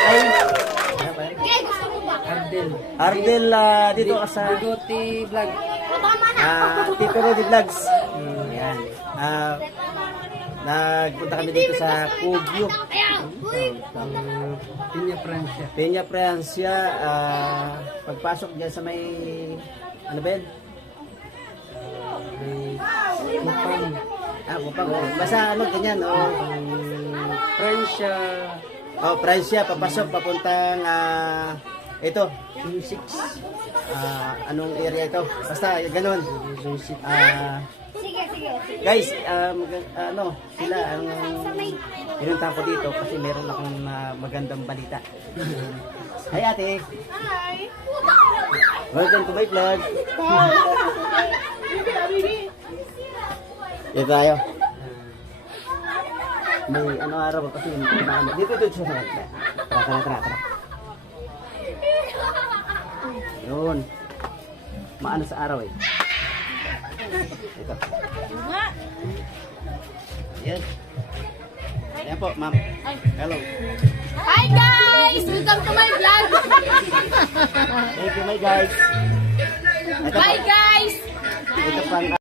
Ay, ano ba yan? Ardel. Ardel, dito ka sa Bigote Vlog. Tito Rudy Vlogs. Ayan. Nagpunta kami dito sa Kugyo. Pinya Francia. Peña Francia. Pagpasok dyan sa may, ano ba yan? Kupang. Kupang. Basta ano, ganyan. Francia. Francia, papasok, papuntang, ito. Yung 6. Anong area ito? Basta, ganun. Yung 6. Guys, sila ang pinuntahan ko dito kasi meron akong magandang balita. Hi ate! Hi! Welcome to my vlog! Dito tayo. May ano araw kasi dito sa tara. Yun. Maano sa araw eh. Ito. Yes. Ayan po, ma'am. Hello. Hi guys! Welcome to my vlog! Thank you, my guys. Ito Bye po. guys! Ito pang